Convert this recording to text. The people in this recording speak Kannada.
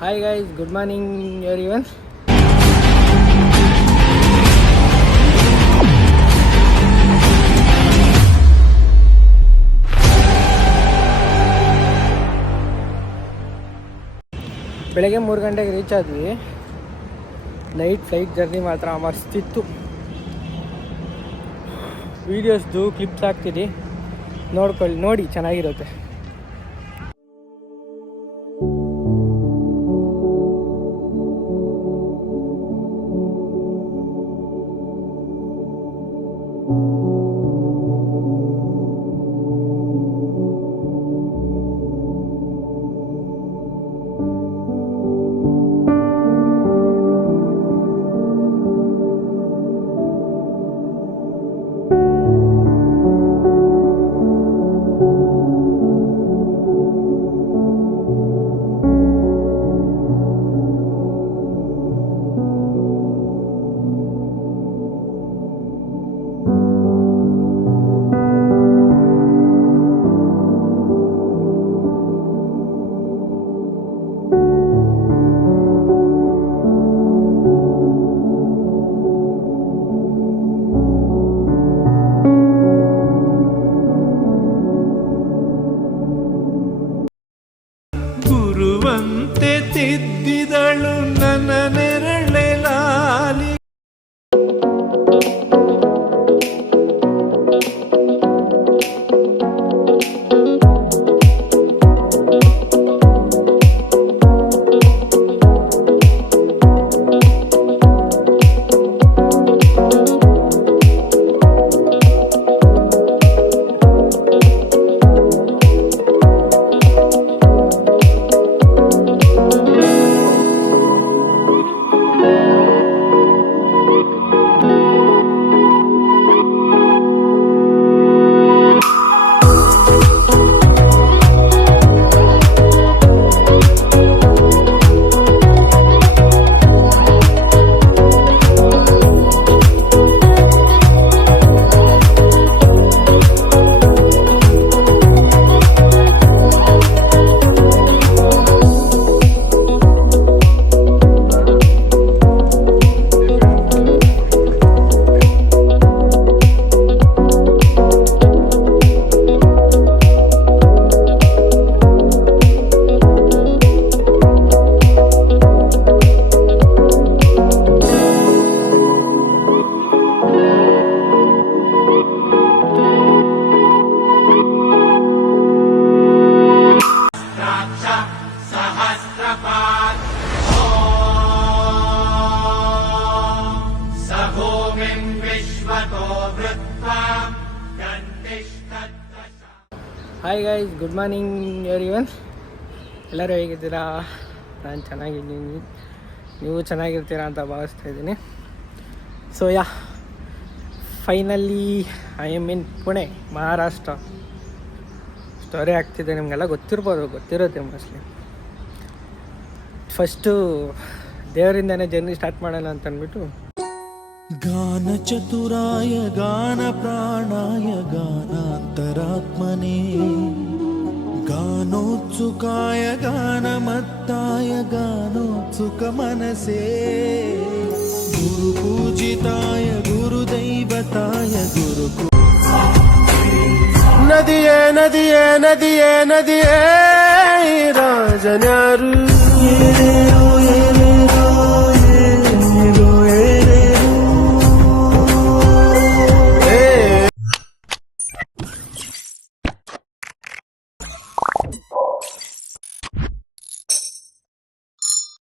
Hi guys, good morning everyone. ಬೆಳಗ್ಗೆ 3 ಗಂಟೆಗೆ ರೀಚ್ ಆದ್ವಿ. ನೈಟ್ ಫ್ಲೈಟ್ ಜರ್ನಿ ಮಾತ್ರ ಮಸ್ತಿತ್ತು. ವೀಡಿಯೋಸ್ದು ಕ್ಲಿಪ್ಸ್ ಹಾಕ್ತೀನಿ, ನೋಡಿ, ಚೆನ್ನಾಗಿರುತ್ತೆ. ಗುರುವಂತೆ ತಿದ್ದಿದಳು ನನ್ನ ನೆರಳೆ ಲಾಲಿ. Hi guys, good morning everyone. ಎಲ್ಲರೂ ಹೇಗಿದ್ದೀರಾ? ನಾನು ಚೆನ್ನಾಗಿದ್ದೀನಿ, ನೀವು ಚೆನ್ನಾಗಿರ್ತೀರಾ ಅಂತ ಭಾವಿಸ್ತಾ ಇದ್ದೀನಿ. So finally I am in Pune, Maharashtra. Story ಆಗ್ತಿದೆ, ನಿಮಗೆಲ್ಲ ಗೊತ್ತಿರುತ್ತೆ ಮೋಸ್ಟ್ಲಿ. ಫಸ್ಟು ದೇವರಿಂದನೇ ಜರ್ನಿ ಸ್ಟಾರ್ಟ್ ಮಾಡೋಣ ಅಂತ ಅಂದ್ಬಿಟ್ಟು ಗಾನ ಚತುರಾಯ ಗಾನ ಪ್ರಾಣಾಯ ಗಾನಾಂತರಾತ್ಮನೇ ಗಾನೋತ್ಸುಕಾಯ ಗಾನಮತ್ತಾಯ ಗಾನೋತ್ಸುಕ ಮನಸೇ ಗುರು ಪೂಜಿತಾಯ ಗುರುದೈವತಾಯ ಗುರು. ನದಿಯೇ ನದಿಯೇ ನದಿಯೇ ನದಿಯೇ ರಾಜನ್ಯಾರು